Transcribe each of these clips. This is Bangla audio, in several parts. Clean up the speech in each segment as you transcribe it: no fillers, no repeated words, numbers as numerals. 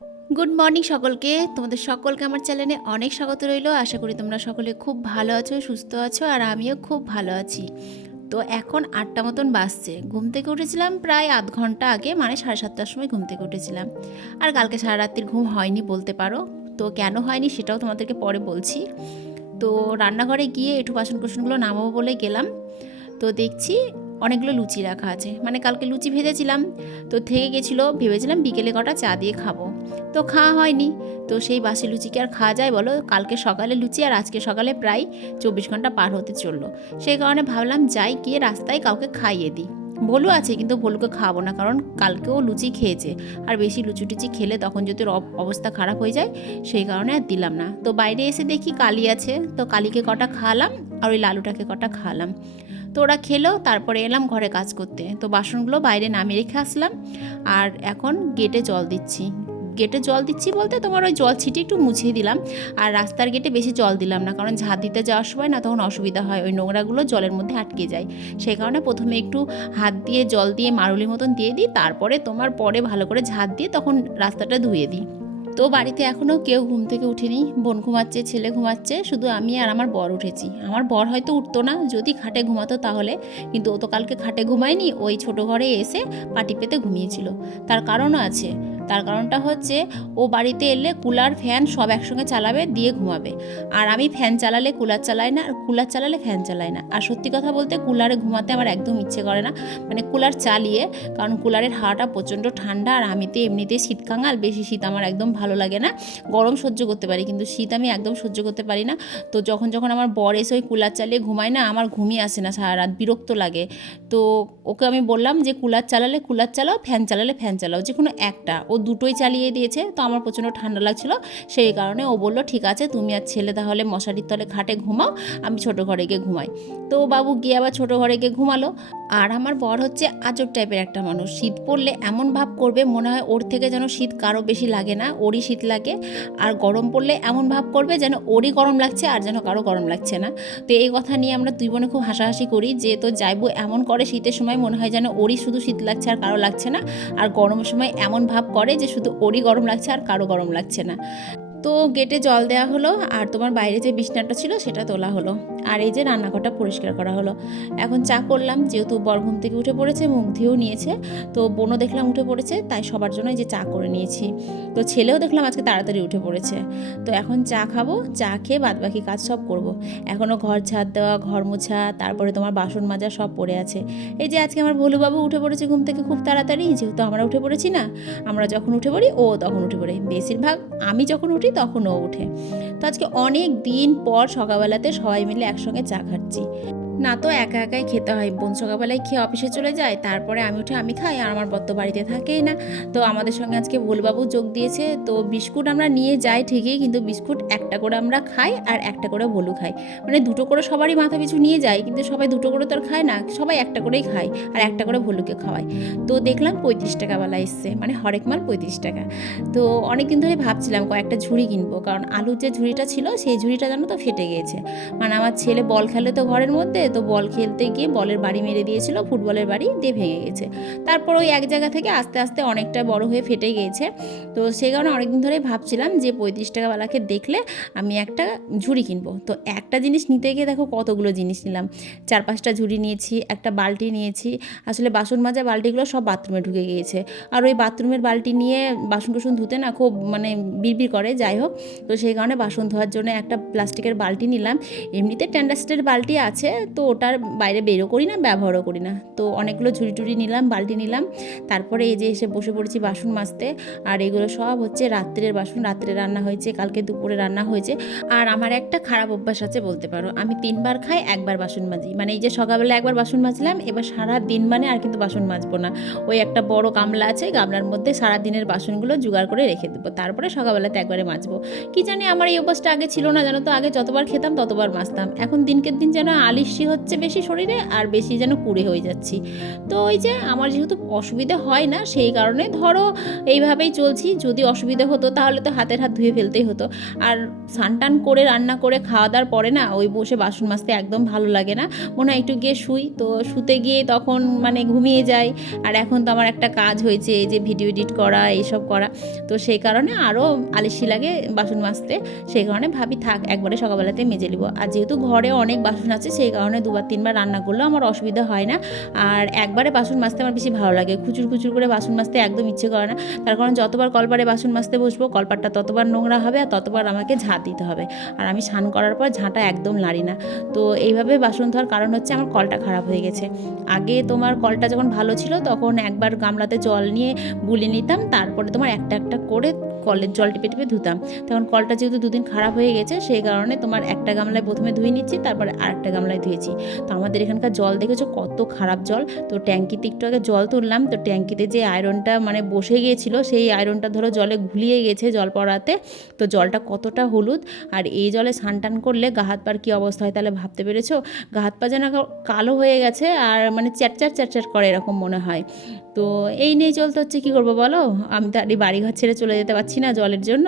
গুড মর্নিং সকলকে। তোমাদের সকলকে আমার চ্যানেলে অনেক স্বাগত রইল। আশা করি তোমরা সকলে খুব ভালো আছো, সুস্থ আছো, আর আমিও খুব ভালো আছি। তো এখন 8টা মতন বাজছে। ঘুম থেকে উঠেছিলাম প্রায় আধ ঘন্টা আগে, মানে 7:30টার সময় ঘুম থেকে উঠেছিলাম। আর কালকে সারা রাত্রির ঘুম হয়নি বলতে পারো। তো কেন হয়নি সেটাও তোমাদেরকে পরে বলছি। তো রান্নাঘরে গিয়ে একটু বাসন কোসনগুলো নামাবো বলে গেলাম। তো দেখছি অনেকগুলো লুচি রাখা আছে, মানে কালকে লুচি ভেজেছিলাম, তো থেকে গেছিলো। ভেবেছিলাম বিকেলে কটা চা দিয়ে খাবো, তো খাওয়া হয়নি। তো সেই বাসি লুচি কি আর খাওয়া যায় বলো? কালকে সকালে লুচি আর আজকে সকালে প্রায় 24 ঘন্টা পার হতে চললো। সেই কারণে ভাবলাম যাই গিয়ে রাস্তায় কাউকে খাইয়ে দিই। ভলু আছে, কিন্তু ভলুকে খাওয়াবো না, কারণ কালকেও লুচি খেয়েছে। আর বেশি লুচি টুচি খেলে তখন যদি ওর অবস্থা খারাপ হয়ে যায়, সেই কারণে আর দিলাম না। তো বাইরে এসে দেখি কালি আছে, তো কালিকে কটা খাওয়ালাম আর ওই লালুটাকে কটা খাওয়ালাম। তো ওরা খেলো, তারপরে এলাম ঘরে কাজ করতে। তো বাসনগুলো বাইরে নামিয়ে রেখে আসলাম। আর এখন গেটে জল দিচ্ছি। গেটে জল দিচ্ছি বলতে তোমার ওই জল ছিটিয়ে একটু মুছিয়ে দিলাম। আর রাস্তার গেটে বেশি জল দিলাম না, কারণ ঝাঁট দিতে যাওয়ার সময় না তখন অসুবিধা হয়, ওই নোংরাগুলো জলের মধ্যে আটকে যায়। সেই কারণে প্রথমে একটু হাত দিয়ে জল দিয়ে মারুলি মতন দিয়ে দিই, তারপরে তোমার পরে ভালো করে ঝাঁট দিয়ে তখন রাস্তাটা ধুয়ে দিই। তো বাড়িতে এখনও কেউ ঘুম থেকে উঠেনি। বোন ঘুমাচ্ছে, ছেলে ঘুমাচ্ছে, শুধু আমি আর আমার বর উঠেছি। আমার বর হয়তো উঠতো না যদি খাটে ঘুমাতো তাহলে, কিন্তু ও তো কালকে খাটে ঘুমায়নি, ওই ছোটো ঘরে এসে পাটি পেতে ঘুমিয়েছিল। তার কারণও আছে। তার কারণটা হচ্ছে, ও বাড়িতে এলে কুলার ফ্যান সব একসঙ্গে চালাবে, দিয়ে ঘুমাবে। আর আমি ফ্যান চালালে কুলার চালাই না, আর কুলার চালালে ফ্যান চালাই না। আর সত্যি কথা বলতে কুলারে ঘুমাতে আমার একদম ইচ্ছে করে না, মানে কুলার চালিয়ে, কারণ কুলারের হাওয়াটা প্রচণ্ড ঠান্ডা। আর আমি তো এমনিতেই শীত কাঙাল, বেশি শীত আমার একদম ভালো লাগে না। গরম সহ্য করতে পারি, কিন্তু শীত আমি একদম সহ্য করতে পারি না। তো যখন যখন আমার বর এসে ওই কুলার চালিয়ে ঘুমায় না, আমার ঘুমই আসে না, সারা রাত বিরক্ত লাগে। তো ওকে আমি বললাম যে কুলার চালালে কুলার চালাও, ফ্যান চালালে ফ্যান চালাও, যে কোনো একটা। ও দুটোই চালিয়ে দিয়েছে। তো আমার প্রচণ্ড ঠান্ডা লাগছিলো, সেই কারণে ও বললো ঠিক আছে, তুমি আর ছেলে তাহলে মশারির তলে খাটে ঘুমাও, আমি ছোটো ঘরে গিয়ে ঘুমাই। তো বাবু গিয়ে আবার ছোটো ঘরে গিয়ে ঘুমালো। আর আমার বর হচ্ছে আজব টাইপের একটা মানুষ। শীত পড়লে এমন ভাব করবে মনে হয় ওর থেকে যেন শীত কারো বেশি লাগে না, ওরই শীত লাগে। আর গরম পড়লে এমন ভাব করবে যেন ওরই গরম লাগছে আর যেন কারো গরম লাগছে না। তো এই কথা নিয়ে আমরা দুই বোনে খুব হাসাহাসি করি, যে তো যাইবো এমন করে শীতের সময় মনে হয় যেন ওরই শুধু শীত লাগছে আর কারো লাগছে না। আর গরমের সময় এমন ভাব করে যে শুধু ওরই গরম লাগছে আর কারো গরম লাগছে না। তো গেটে জল দেওয়া হলো, আর তোমার বাইরে যে বিছনাটা ছিল সেটা তোলা হলো। আর এই যে রান্নাঘরটা পরিষ্কার করা হলো। এখন চা করলাম, যেহেতু বর ঘুম থেকে উঠে পড়েছে, মুখ ধুয়েও নিয়েছে। তো বোনও দেখলাম উঠে পড়েছে, তাই সবার জন্য এই যে চা করে নিয়েছি। তো ছেলেও দেখলাম আজকে তাড়াতাড়ি উঠে পড়েছে। তো এখন চা খাবো, চা খেয়ে বাদবাকি কাজ সব করব। এখনও ঘর ঝাড় দেওয়া, ঘর মোছা, তারপরে তোমার বাসন মাজা সব পড়ে আছে। এই যে আজকে আমার ভোলুবাবু উঠে পড়েছে ঘুম থেকে খুব তাড়াতাড়ি, যেহেতু আমরা উঠে পড়েছি না। আমরা যখন উঠে পড়ি ও তখন উঠে পড়ে, বেশিরভাগ আমি যখন উঠি তখন ও ওঠে। তো আজকে অনেক দিন পর সকালবেলাতে সবাই মিলে একসঙ্গে চা খাচ্ছি। না তো একা একাই খেতে হয়, বোন সকালবেলায় খেয়ে অফিসে চলে যায়, তারপরে আমি উঠে আমি খাই, আর আমার বর তো বাড়িতে থাকেই না। তো আমাদের সঙ্গে আজকে ভোলবাবু যোগ দিয়েছে। তো বিস্কুট আমরা নিয়ে যাই ঠিকই, কিন্তু বিস্কুট একটা করে আমরা খাই আর একটা করে ভোলু খাই। মানে দুটো করে সবারই মাথা পিছু নিয়ে যায়, কিন্তু সবাই দুটো করে তো আর খায় না, সবাই একটা করেই খায়, আর একটা করে ভোলুকে খাওয়ায়। তো দেখলাম 35 টাকাওয়ালা এসছে, মানে হরেক মাল 35 টাকা। তো অনেক দিন ধরে ভাবছিলাম কয়েকটা ঝুড়ি কিনবো, কারণ আলুর যে ঝুড়িটা ছিল সেই ঝুড়িটা জানো তো ফেটে গিয়েছে। মানে আমার ছেলে বল খেলে তো ঘরের মধ্যে, তো বল খেলতে গিয়ে বলের বাড়ি মেরে দিয়েছিল, ফুটবলের বাড়ি দিয়ে ভেঙে গেছে। তারপর ওই এক জায়গা থেকে আস্তে আস্তে অনেকটা বড় হয়ে ফেটে গিয়েছে। তো সেই কারণে অনেকদিন ধরেই ভাবছিলাম যে 35 টাকাওয়ালাকে দেখলে আমি একটা ঝুড়ি কিনবো। তো একটা জিনিস নিতে গিয়ে দেখো কতগুলো জিনিস নিলাম। 4-5টা ঝুড়ি নিয়েছি, একটা বালতি নিয়েছি। আসলে বাসন মাজা বালতিগুলো সব বাথরুমে ঢুকে গিয়েছে। আর ওই বাথরুমের বালতি নিয়ে বাসন কুসন ধুতে না খুব মানে বিড়বিড় করে, যাই হোক। তো সেই কারণে বাসন ধোয়ার জন্য একটা প্লাস্টিকের বালতি নিলাম। এমনিতে ট্যান্ডাস্টের বালতি আছে, তো ওটার বাইরে বেরও করি না, ব্যবহারও করি না। তো অনেকগুলো ঝুড়ি টুড়ি নিলাম, বালতি নিলাম। তারপরে এই যে এসে বসে পড়েছি বাসন মাজতে। আর এগুলো সব হচ্ছে রাত্রের বাসন, রাত্রে রান্না হয়েছে, কালকে দুপুরে রান্না হয়েছে। আর আমার একটা খারাপ অভ্যাস আছে বলতে পারো, আমি 3বার খাই, একবার বাসন মাজি। মানে এই যে সকালবেলা একবার বাসন মাজলাম, এবার সারা দিন মানে আর কিন্তু বাসন মাজবো না। ওই একটা বড় গামলা আছে, গামলার মধ্যে সারা দিনের বাসনগুলো জোগাড় করে রেখে দেবো, তারপরে সকালবেলাতে একবারে মাজবো। কি জানি আমার এই অভ্যাসটা আগে ছিল না, জানো তো। আগে যতবার খেতাম ততবার মাজতাম, এখন দিনকে দিন যেন আলিস্যি হচ্ছে বেশি শরীরে আর বেশি যেন কুড়ে হয়ে যাচ্ছি। তো ওই যে আমার যেহেতু অসুবিধা হয় না সেই কারণে ধরো এইভাবেই চলছি। যদি অসুবিধা হতো তাহলে তো হাতের হাত ধুয়ে ফেলতেই হতো। আর স্নান টান করে রান্না করে খাওয়া দাওয়ার পরে না ওই বসে বাসন মাজতে একদম ভালো লাগে না, মনে হয় একটু গিয়ে শুই। তো শুতে গিয়ে তখন মানে ঘুমিয়ে যাই। আর এখন তো আমার একটা কাজ হয়েছে এই যে ভিডিও এডিট করা এইসব করা, তো সেই কারণে আরও আলসি লাগে বাসন মাজতে। সেই কারণে ভাবি থাক একবারে সকালবেলাতে মেজে নিব। আর যেহেতু ঘরে অনেক বাসন আছে সেই কারণে দুবার তিনবার রান্না করলেও আমার অসুবিধা হয় না। আর একবারে বাসন মাজতে আমার বেশি ভালো লাগে, খুচুর খুচুর করে বাসন মাজতে একদম ইচ্ছে করে না। তার কারণ যতবার কলপারে বাসন মাজতে বসবো কলপারটা ততবার নোংরা হবে আর ততবার আমাকে ঝাঁট দিতে হবে। আর আমি স্নান করার পর ঝাঁটা একদম নাড়ি না। তো এইভাবে বাসন ধোয়ার কারণ হচ্ছে আমার কলটা খারাপ হয়ে গেছে। আগে তোমার কলটা যখন ভালো ছিল তখন একবার গামলাতে জল নিয়ে গুলিয়ে নিতাম, তারপরে তোমার একটা একটা করে কলের জল টিপে টিপে ধুতাম। তখন কলটা যেহেতু দুদিন খারাপ হয়ে গেছে সেই কারণে তোমার একটা গামলায় প্রথমে ধুয়ে নিচ্ছি, তারপরে আরেকটা গামলায় ধুয়েছি। তো আমাদের এখানকার জল দেখেছো কত খারাপ জল। তো ট্যাঙ্কিতে একটু আগে জল তুললাম, তো ট্যাঙ্কিতে যে আয়রনটা মানে বসে গিয়েছিল সেই আয়রনটা ধরো জলে ঘুলিয়ে গেছে জল পড়াতে। তো জলটা কতটা হলুদ। আর এই জলে স্নান টান করলে গা হাত পার কী অবস্থা হয় তাহলে ভাবতে পেরেছো। গা হাত পা যেন কালো হয়ে গেছে আর মানে চ্যাটচ্যাট চ্যাটচ্যাট করে এরকম মনে হয়। তো এই নিয়েই চলতে হচ্ছে, কী করবো বলো, আমি তো আর এই বাড়িঘর ছেড়ে চলে যেতে পারছি না জলের জন্য।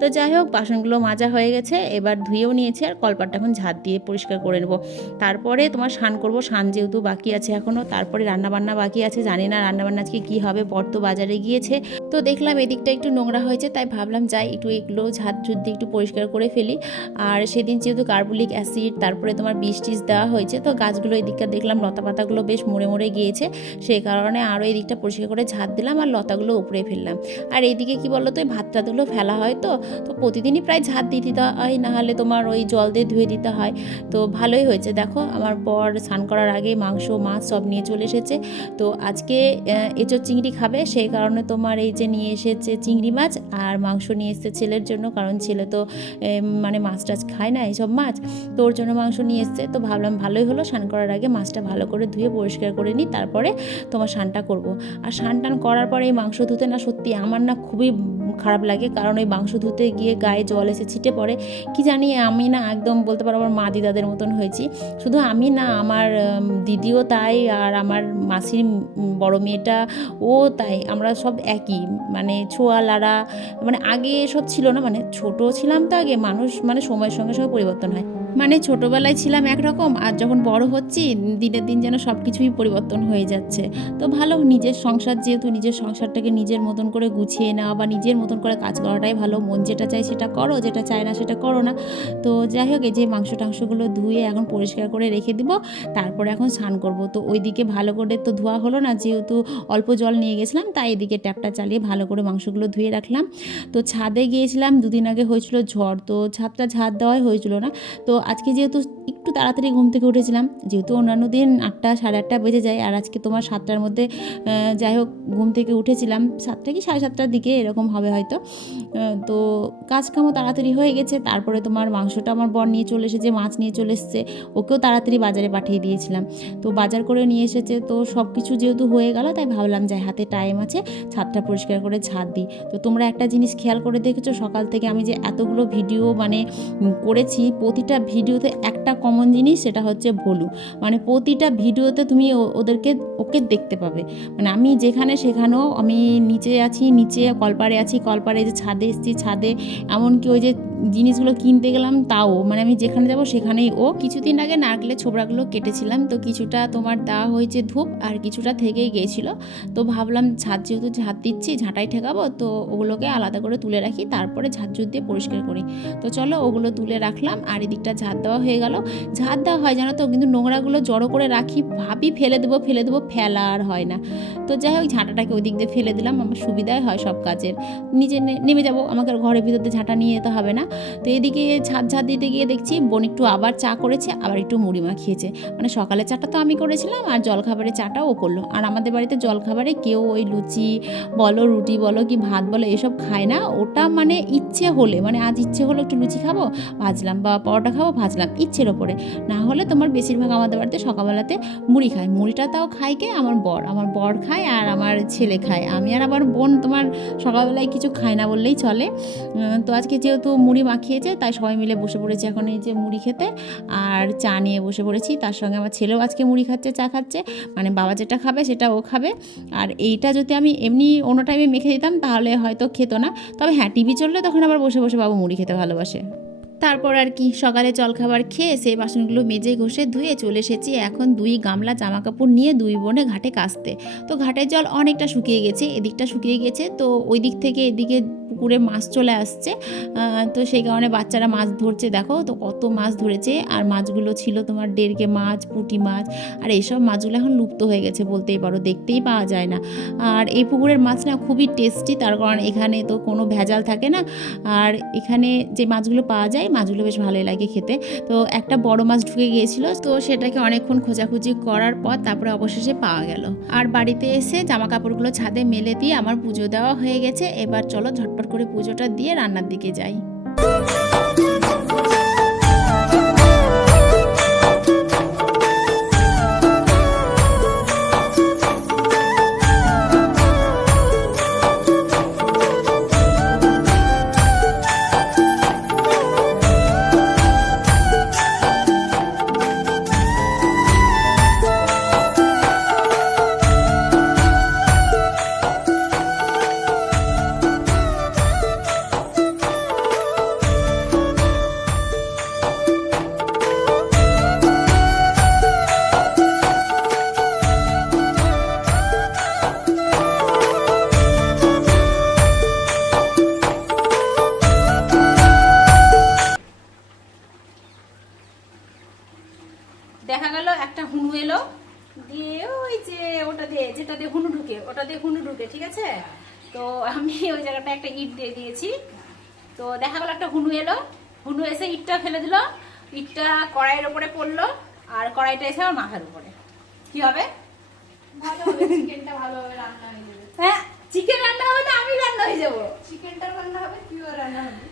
তো যাই হোক বাসনগুলো মাজা হয়ে গেছে, এবার ধুয়েও নিয়েছি আর কলপারটা এখন ঝাঁট দিয়ে পরিষ্কার করে নেবো। তারপরে তোমার স্নান করবো, স্নান যেহেতু বাকি আছে এখনও, তারপরে রান্নাবান্না বাকি আছে। জানি না রান্নাবান্না আজকে কী হবে, বর তো বাজারে গিয়েছে। তো দেখলাম এদিকটা একটু নোংরা হয়েছে তাই ভাবলাম যাই একটু এগুলো ঝাঁট ঝুট দিয়ে একটু পরিষ্কার করে ফেলি। আর সেদিন যেহেতু কার্বলিক অ্যাসিড তারপরে তোমার বীজ টিজ দেওয়া হয়েছে, তো গাছগুলো এদিকটা দেখলাম লতা পাতাগুলো বেশ মরে মরে গিয়েছে। সেই কারণে আরও এদিকটা পরিষ্কার করে ঝাঁট দিলাম আর লতাগুলো উপড়ে ফেললাম। আর এইদিকে কি বলো তো, ওই ভাত টাতগুলো ফেলা হয় তো প্রতিদিনই প্রায় ঝাঁট দিয়ে দিতে হয়, নাহলে তোমার ওই জল দিয়ে ধুয়ে দিতে হয়। তো ভালোই হয়েছে, দেখো আমার বর স্নান করার আগে মাংস মাছ সব নিয়ে চলে এসেছে। তো আজকে এঁচোড় চিংড়ি খাবে সেই কারণে তোমার এই যে নিয়ে এসেছে চিংড়ি মাছ আর মাংস নিয়ে এসেছে ছেলের জন্য, কারণ ছেলে তো মানে মাছ টাছ খায় না এইসব মাছ, তো ওর জন্য মাংস নিয়ে এসছে। তো ভাবলাম ভালোই হলো স্নান করার আগে মাছটা ভালো করে ধুয়ে পরিষ্কার করে নিই, তারপরে তোমার স্নানটা করবো। আর স্নান টান করার পরে এই মাংস ধুতে না সত্যি আমার না খুবই খারাপ লাগে, কারণ ওই মাংস ধুতে গিয়ে গায়ে জল এসে ছিটে পড়ে। কি জানি আমি না একদম বলতে পারো আমার মা দিদাদের মতন হয়েছি। শুধু আমি না, আমার দিদিও তাই, আর আমার মাসির বড় মেয়েটা ও তাই, আমরা সব একই মানে ছোঁয়া লাড়া। মানে আগে এসব ছিল না, মানে ছোট ছিলাম তো আগে, মানুষ মানে সময়ের সঙ্গে সঙ্গে পরিবর্তন হয়। মানে ছোটোবেলায় ছিলাম একরকম আর যখন বড় হচ্ছি দিনের দিন যেন সব কিছুই পরিবর্তন হয়ে যাচ্ছে। তো ভালো, নিজের সংসার যেহেতু নিজের সংসারটাকে নিজের মতন করে গুছিয়ে নেওয়া বা নিজের মতন করে কাজ করাটাই ভালো। মন যেটা চায় সেটা করো, যেটা চায় না সেটা করো না। তো যাই হোক এই যে মাংস টাংসগুলো ধুয়ে এখন পরিষ্কার করে রেখে দিব, তারপরে এখন স্নান করব। তো ওইদিকে ভালো করে তো ধোয়া হলো না, যেহেতু অল্প জল নিয়ে গেছিলাম তাই এদিকে ট্যাপটা চালিয়ে ভালো করে মাংসগুলো ধুয়ে রাখলাম। তো ছাদে গিয়েছিলাম, দুদিন আগে হয়েছিল ঝড়, তো ছাদটা ঝাড় দেওয়াই হয়েছিল না। তো আজকে যেহেতু একটু তাড়াতাড়ি ঘুম থেকে উঠেছিলাম, যেহেতু অন্যান্য দিন 8টা সাড়ে 8টা বেজে যায়, আর আজকে তোমার 7টার মধ্যে যাই হোক ঘুম থেকে উঠেছিলাম, 7টা কি সাড়ে 7টার দিকে এরকম হবে হয়তো। তো কাজ কামও তাড়াতাড়ি হয়ে গেছে। তারপরে তোমার মাংসটা আমার বর নিয়ে চলে এসেছে, মাছ নিয়ে চলে এসেছে, ওকেও তাড়াতাড়ি বাজারে পাঠিয়ে দিয়েছিলাম। তো বাজার করে নিয়ে এসেছে, তো সব কিছু যেহেতু হয়ে গেল তাই ভাবলাম যাই হাতে টাইম আছে ছাদটা পরিষ্কার করে ঝাড় দিই। তো তোমরা একটা জিনিস খেয়াল করে দেখেছো, সকাল থেকে আমি যে এতগুলো ভিডিও মানে করেছি, প্রতিটা ভিডিওতে একটা কমন জিনিস, সেটা হচ্ছে ভলু। মানে প্রতিটা ভিডিওতে তুমি ওকে দেখতে পাবে। মানে আমি যেখানে সেখানেও, আমি নিচে আছি নিচে, কলপারে আছি কলপারে, যে ছাদে এসেছি ছাদে, এমনকি ওই যে জিনিসগুলো কিনতে গেলাম তাও, মানে আমি যেখানে যাব সেখানেই ও। কিছুদিন আগে নারকেলের ছোবড়াগুলো কেটেছিলাম, তো কিছুটা তোমার দেওয়া হয়েছে ধূপ আর কিছুটা থেকেই গিয়েছিলো। তো ভাবলাম যেহেতু ঝাঁট দিচ্ছি ঝাঁটাই ঠেকাবো, তো ওগুলোকে আলাদা করে তুলে রাখি, তারপরে ঝাঁট দিয়ে পরিষ্কার করি। তো চলো ওগুলো তুলে রাখলাম আর এদিকটা ঝাঁট দেওয়া হয়ে গেল। ঝাঁট দেওয়া হয় জানো তো, কিন্তু নোংরাগুলো জড়ো করে রাখি, ভাবি ফেলে দেবো ফেলা আর হয় না। তো যাই হোক ঝাঁটাটাকে ওই দিক দিয়ে ফেলে দিলাম, আমার সুবিধাই হয় সব কাজের। নিজে নেমে যাবো, আমাকে ঘরের ভিতর দিয়ে ঝাঁটা নিয়ে যেতে হবে না। তো এদিকে ঝাঁট দিতে গিয়ে দেখছি বোন একটু আবার চা করেছে, আবার একটু মুড়ি মাখিয়েছে। মানে সকালের চাটা তো আমি করেছিলাম আর জলখাবারের চাটা ও করলো। আর আমাদের বাড়িতে জলখাবারে কেউ ওই লুচি বলো রুটি বলো কি ভাত বলো এসব খায় না। ওটা মানে ইচ্ছে হলে, মানে আজ ইচ্ছে হলো একটু লুচি খাবো ভাজলাম, বা পরোটা খাবো ভাজলাম, ইচ্ছের ওপরে। না হলে তোমার বেশিরভাগ আমাদের বাড়িতে সকালবেলাতে মুড়ি খায়। মুড়িটা তাও খায় কে, আমার বর খায় আর আমার ছেলে খায়। আমি আর আমার বোন তোমার সকালবেলায় কিছু খায় না বললেই চলে। তো আজকে যেহেতু মুড়ি মাখিয়েছে, তাই সবাই মিলে বসে পড়েছে এখন এই যে মুড়ি খেতে, আর চা নিয়ে বসে পড়েছি। তার সঙ্গে আমার ছেলেও আজকে মুড়ি খাচ্ছে, চা খাচ্ছে, মানে বাবা যেটা খাবে সেটা ও খাবে। আর এইটা যদি আমি এমনি অন্য টাইমে মেখে দিতাম তাহলে হয়তো খেত না, তবে হ্যাঁ টিভি চললে তখন আবার বসে বসে বাবু মুড়ি খেতে ভালোবাসে। তারপর আর কি সকালে জলখাবার খেয়ে সেই বাসনগুলো মেজে ঘষে ধুয়ে চলে এসেছি এখন 2 গামলা জামা কাপড় নিয়ে 2 বোনে ঘাটে কাচতে। তো ঘাটের জল অনেকটা শুকিয়ে গেছে, এদিকটা শুকিয়ে গেছে, তো ওই দিক থেকে এদিকে পুকুরে মাছ চলে আসছে। তো সেই কারণে বাচ্চারা মাছ ধরছে, দেখো তো কত মাছ ধরেছে। আর মাছগুলো ছিল তোমার ডেরকে মাছ, পুঁটি মাছ, আর এইসব মাছগুলো এখন লুপ্ত হয়ে গেছে বলতেই পারো, দেখতেই পাওয়া যায় না। আর এই পুকুরের মাছ না খুবই টেস্টি, তার কারণ এখানে তো কোনো ভেজাল থাকে না। আর এখানে যে মাছগুলো পাওয়া যায় মাছগুলো বেশ ভালোই লাগে খেতে। তো একটা বড় মাছ ঢুকে গিয়েছিল, তো সেটাকে অনেকক্ষণ খোঁজাখুঁজি করার পর তারপরে অবশেষে পাওয়া গেল। আর বাড়িতে এসে জামা কাপড়গুলো ছাদে মেলে দিয়ে আমার পুজো দেওয়া হয়ে গেছে। এবার চলো ঝটপট করে পুজোটা দিয়ে রান্নার দিকে যাই। দেখা গেল একটা হুনু এলো, দিয়ে ওই যে ওটা দিয়ে যেটা দিয়ে হুনু ঢুকে, ওটা দিয়ে হুনু ঢুকে, ঠিক আছে। তো আমি ওই জায়গাটা একটা ইট দিয়ে দিয়েছি। তো দেখা গেল একটা হুনু এলো, হুনু এসে ইটটা ফেলে দিল, ইটটা কড়াইয়ের উপরে পড়লো, আর কড়াইটা এসে আমার মাথার উপরে। কি হবে? চিকেনটা ভালোভাবে রান্না হয়ে যাবে। হ্যাঁ, চিকেন রান্না হবে না আমি রান্না হয়ে যাবো। চিকেনটা রান্না হবে, তুইও রান্না হবে।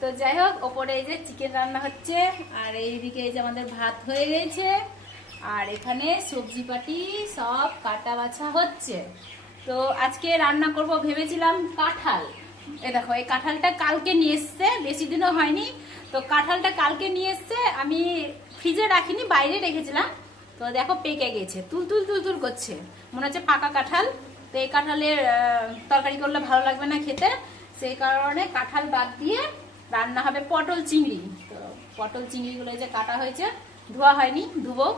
তো যাই হোক, ওপরে এই যে চিকেন রান্না হচ্ছে, আর এইদিকে এই যে আমাদের ভাত হয়ে গেছে, আর এখানে সবজি পাটি সব কাটা বাছা হচ্ছে। তো আজকে রান্না করব ভেবেছিলাম কাঁঠাল। এই দেখো এই কাঁঠালটা কালকে নিয়ে এসছে, বেশি দিনও হয়নি। তো কাঁঠালটা কালকে নিয়ে এসছে, আমি ফ্রিজে রাখিনি, বাইরে রেখেছিলাম। তো দেখো পেকে গেছে, তুল তুল তুল তুল করছে, মনে হচ্ছে পাকা কাঁঠাল। তো এই কাঁঠালের তরকারি করলে ভালো লাগবে না খেতে, সেই কারণে কাঁঠাল বাদ দিয়ে রান্না হবে পটল চিংড়ি। তো পটল চিংড়িগুলো যে কাটা হয়েছে, ধোয়া হয়নি, ধুবো।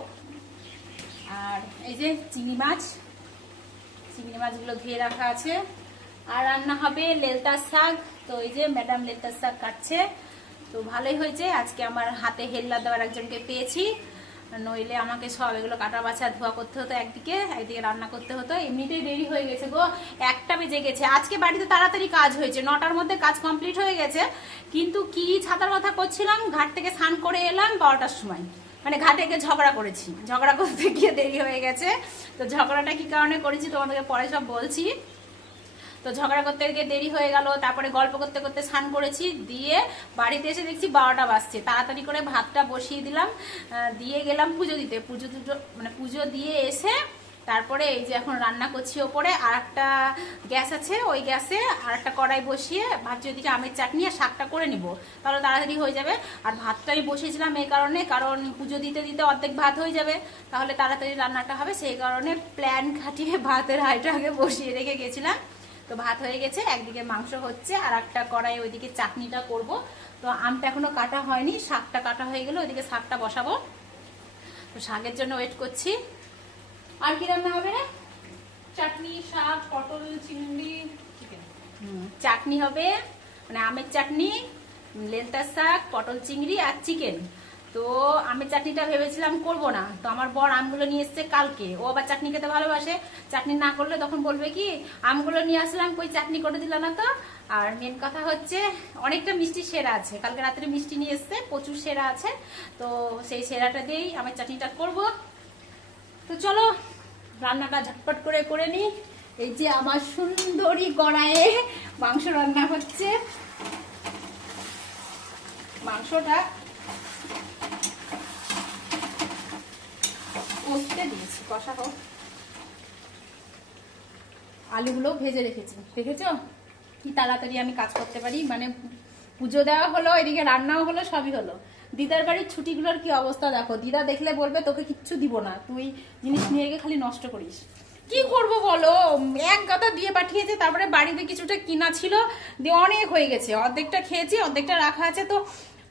আর এই যে চিংড়ি মাছগুলো ধুয়ে রাখা আছে। আর রান্না হবে লেলতার শাক। তো এই যে ম্যাডাম লেলতার শাক কাটছে। তো ভালোই হয়েছে, আজকে আমার হাতে হেল্লা দেওয়ার একজনকে পেয়েছি, নইলে আমাকে সব এগুলো কাটা বাছা ধোয়া করতে হতো, একদিকে রান্না করতে হতো। এমনিতেই দেরি হয়ে গেছে গো, 1টা বেজে গেছে। আজকে বাড়িতে তাড়াতাড়ি কাজ হয়েছে, 9টার মধ্যে কাজ কমপ্লিট হয়ে গেছে। কিন্তু কি ছাতার মাথা করছিলাম, ঘাট থেকে স্নান করে এলাম 12টার সময়, মানে ঘাটে গিয়ে ঝগড়া করেছি, ঝগড়া করতে গিয়ে দেরি হয়ে গেছে। তো ঝগড়াটা কি কারণে করেছি তোমাদেরকে পরে সব বলছি। তো ঝগড়া করতে গিয়ে দেরি হয়ে গেল, তারপরে গল্প করতে করতে স্নান করেছি, দিয়ে বাড়িতে এসে দেখছি 12টা বাজছে। তাড়াতাড়ি করে ভাতটা বসিয়ে দিলাম, দিয়ে গেলাম পুজো দিতে। পুজো দিয়ে এসে তারপরে এই যে এখন রান্না করছি ওপরে। আর একটা গ্যাস আছে, ওই গ্যাসে আর একটা কড়াই বসিয়ে ভাবছি ওইদিকে আমের চাটনি আর শাকটা করে নিব, তাহলে তাড়াতাড়ি হয়ে যাবে। আর ভাতটা আমি বসিয়েছিলাম এই কারণে, কারণ পুজো দিতে দিতে অর্ধেক ভাত হয়ে যাবে, তাহলে তাড়াতাড়ি রান্নাটা হবে, সেই কারণে প্ল্যান খাটিয়ে ভাতের হাঁড়িটা আগে বসিয়ে রেখে গেছিলাম। তো ভাত হয়ে গেছে, একদিকে মাংস হচ্ছে, আর একটা কড়াই ওইদিকে চাটনিটা করব। তো আমটা এখনো কাটা হয়নি, শাকটা কাটা হয়ে গেলে ওইদিকে শাকটা বসাবো। তো শাকের জন্য ওয়েট করছি। আর কি রান্না হবে রে? চাটনি, শাক, পটল চিংড়ি, চিকেন। চাটনি হবে, মানে আমের চাটনি, লেলতার শাক, পটল চিংড়ি আর চিকেন। তো আমের চাটনিটা ভেবেছিলাম করব না, তো আমার বর আমগুলো নিয়ে এসছে কালকে, ও আবার চাটনি খেতে ভালোবাসে। চাটনি না করলে তখন বলবে কি আমগুলো নিয়ে আসলাম কই চাটনি করে দিল না। তো আর মেন কথা হচ্ছে অনেকটা মিষ্টি সেরা আছে, কালকে রাত্রে মিষ্টি নিয়ে এসছে, প্রচুর সেরা আছে। তো সেই সেরাটা দিয়েই আমের চাটনিটা করব। তো চলো রান্নাটা ঝটপট করে করে নিই। এই যে আমার সুন্দরী কড়াইয়ে মাংস রান্না হচ্ছে, মাংসটা কষতে দিয়েছি, কষা হোক। আলুগুলো ভেজে রেখেছি, দেখেছো কি তাড়াতাড়ি আমি কাজ করতে পারি, মানে পুজো দেওয়া হলো, এদিকে রান্নাও হলো, সবই হলো। দিদার বাড়ির ছুটিগুলোর কি অবস্থা দেখো। দিদা দেখলে বলবে তোকে কিচ্ছু দিব না, তুই জিনিস নিয়ে গিয়ে খালি নষ্ট করিস। কি করব বলো, এক গাদা দিয়ে পাঠিয়েছে, তারপরে বাড়িতে কিছুটা কিনা ছিল, দিয়ে অনেক হয়ে গেছে। অর্ধেকটা খেয়েছি, অর্ধেকটা রাখা আছে। তো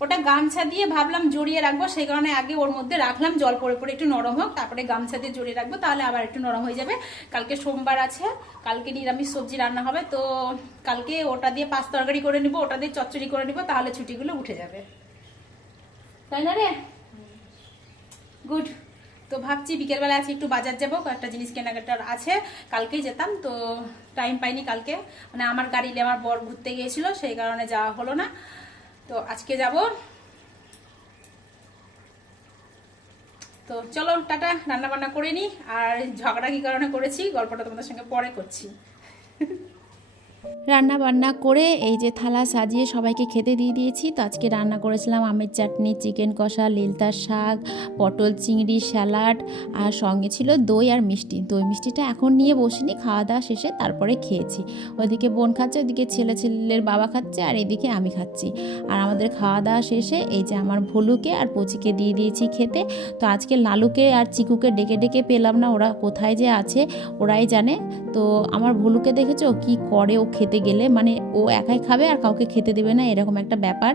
ওটা গামছা দিয়ে ভাবলাম জড়িয়ে রাখবো, সেই কারণে আগে ওর মধ্যে রাখলাম, জল পড়ে পড়ে একটু নরম হোক, তারপরে গামছা দিয়ে জড়িয়ে রাখবো, তাহলে আবার একটু নরম হয়ে যাবে। কালকে সোমবার আছে, কালকে নিরামিষ সবজি রান্না হবে, তো কালকে ওটা দিয়ে পাঁচ তরকারি করে নিব, ওটা দিয়ে চচ্চড়ি করে নিব, তাহলে ছুটিগুলো উঠে যাবে, তাই না রে? গুড। তো ভাবছি বিকেলবেলা আছে একটু বাজার যাবো, কয়েকটা জিনিস কেনাকাটার আছে। কালকেই যেতাম, তো টাইম পাইনি কালকে, মানে আমার গাড়ি নিয়ে আমার বর ঘুরতে গিয়েছিল, সেই কারণে যাওয়া হলো না। তো আজকে যাব। তো চলো টাটা, রান্না বান্না করে নি। আর ঝগড়া কি কারণে করেছি গল্পটা তোমাদের সঙ্গে পরে করছি। রান্না বান্না করে এই যে থালা সাজিয়ে সবাইকে খেতে দিয়ে দিয়েছি। তো আজকে রান্না করেছিলাম আমের চাটনি, চিকেন কষা, লেলতার শাক, পটল চিংড়ি স্যালাড, আর সঙ্গে ছিল দই আর মিষ্টি। দই মিষ্টিটা এখন নিয়ে বসিনি, খাওয়া দাওয়া শেষে তারপরে খেয়েছি। ওইদিকে বোন খাচ্ছে, ওইদিকে ছেলের বাবা খাচ্ছে, আর এদিকে আমি খাচ্ছি। আর আমাদের খাওয়া দাওয়া শেষে এই যে আমার ভলুকে আর পচিকে দিয়ে দিয়েছি খেতে। তো আজকে লালুকে আর চিকুকে ডেকে ডেকে পেলাম না, ওরা কোথায় যে আছে ওরাই জানে। তো আমার ভলুকে দেখেছো কি করে, ও খেতে গেলে মানে ও একাই খাবে আর কাউকে খেতে দেবে না, এরকম একটা ব্যাপার।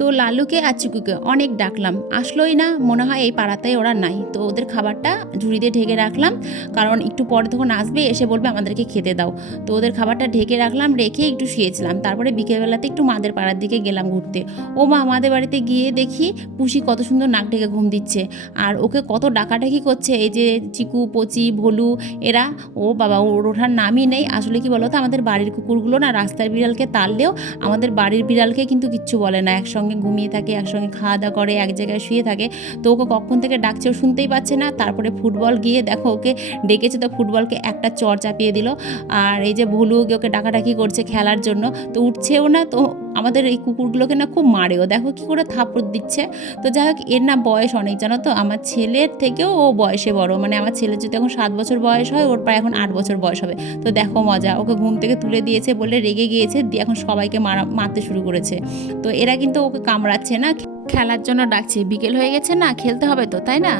তো লালুকে আর চিকুকে অনেক ডাকলাম, আসলোই না, মনে হয় এই পাড়াতেই ওরা নাই। তো ওদের খাবারটা ঝুড়ি দিয়ে ঢেকে রাখলাম, কারণ একটু পরে তখন আসবে, এসে বলবে আমাদেরকে খেতে দাও। তো ওদের খাবারটা ঢেকে রাখলাম, রেখে একটু শুয়েছিলাম। তারপরে বিকেলবেলাতে একটু মাদের পাড়ার দিকে গেলাম ঘুরতে। ও মা, আমাদের বাড়িতে গিয়ে দেখি পুষি কত সুন্দর নাক ঢেকে ঘুম দিচ্ছে, আর ওকে কত ডাকাডাকি করছে। এই যে চিকু, পচি, ভলু এরা, ও বাবা, ওর ওঠার নামই নেই। আসলে কি বলতো, আমাদের বাড়ির কুকুরগুলো না রাস্তার বিড়ালকে তাড়লেও আমাদের বাড়ির বিড়ালকে কিন্তু কিচ্ছু বলে না, একসঙ্গে ঘুমিয়ে থাকে, একসঙ্গে খাওয়া দাওয়া করে, এক জায়গায় শুয়ে থাকে। তো ওকে কখন থেকে ডাকছে ও শুনতেই পাচ্ছে না। তারপরে ফুটবল গিয়ে দেখো ওকে ডেকেছে, তো ফুটবলকে একটা চড় চাপিয়ে দিল। আর এই যে ভুলু ওকে ডাকাডাকি করছে খেলার জন্য, তো উঠছেও না। তো আমাদের এই কুকুরগুলোকে না খুব মারেও, দেখো কি করে থাপড় দিচ্ছে। তো যাই হোক, এর না বয়স অনেক, জানো তো, আমার ছেলের থেকেও ও বয়সে বড়। মানে আমার ছেলের যদি এখন 7 বছর বয়স হয়, ওর প্রায় এখন 8 বছর বয়স হবে। তো দেখো মজা, ওকে ঘুম থেকে তুলে দিয়েছে বলে রেগে গিয়েছে, দিয়ে এখন সবাইকে মারতে শুরু করেছে। তো এরা কিন্তু ওকে কামড়াচ্ছে না, খেলার জন্য ডাকছে। বিকেল হয়ে গেছে না, খেলতে হবে তো, তাই না?